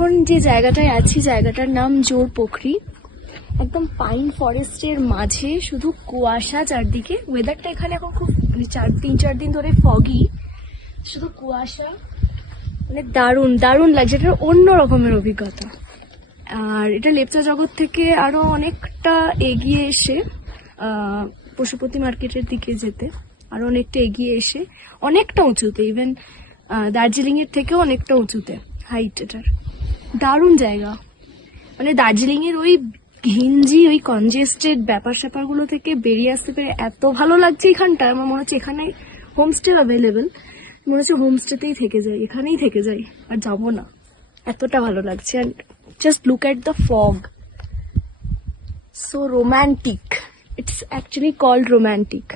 এখন যে জায়গাটায় আছি জায়গাটার নাম জোর পোখরি। একদম পাইন ফরেস্টের মাঝে, শুধু কুয়াশা চারদিকে। ওয়েদারটা এখানে এখন খুব মানে 3-4 দিন ধরে ফগি, শুধু কুয়াশা, মানে দারুণ দারুণ লাগছে। এটা অন্য রকমের অভিজ্ঞতা। আর এটা লেপচা জগৎ থেকে আরো অনেকটা এগিয়ে এসে পশুপতি মার্কেটের দিকে যেতে আরো অনেকটা এগিয়ে এসে অনেকটা উঁচুতে, ইভেন দার্জিলিং এর থেকেও অনেকটা উঁচুতে হাইট। এটার দারুণ জায়গা। মানে দার্জিলিং এর ওই ঘিঞ্জি, ওই কনজেস্টেড ব্যাপার স্যাপারগুলো থেকে বেরিয়ে আসতে পেরে এত ভালো লাগছে এখানটা। আমার মনে হচ্ছে এখানে হোমস্টে অ্যাভেলেবেল, মনে হচ্ছে হোমস্টেতেই থেকে যাই, এখানেই থেকে যাই, আর যাবো না, এতটা ভালো লাগছে। And just look at the fog, so romantic. It's actually cold romantic.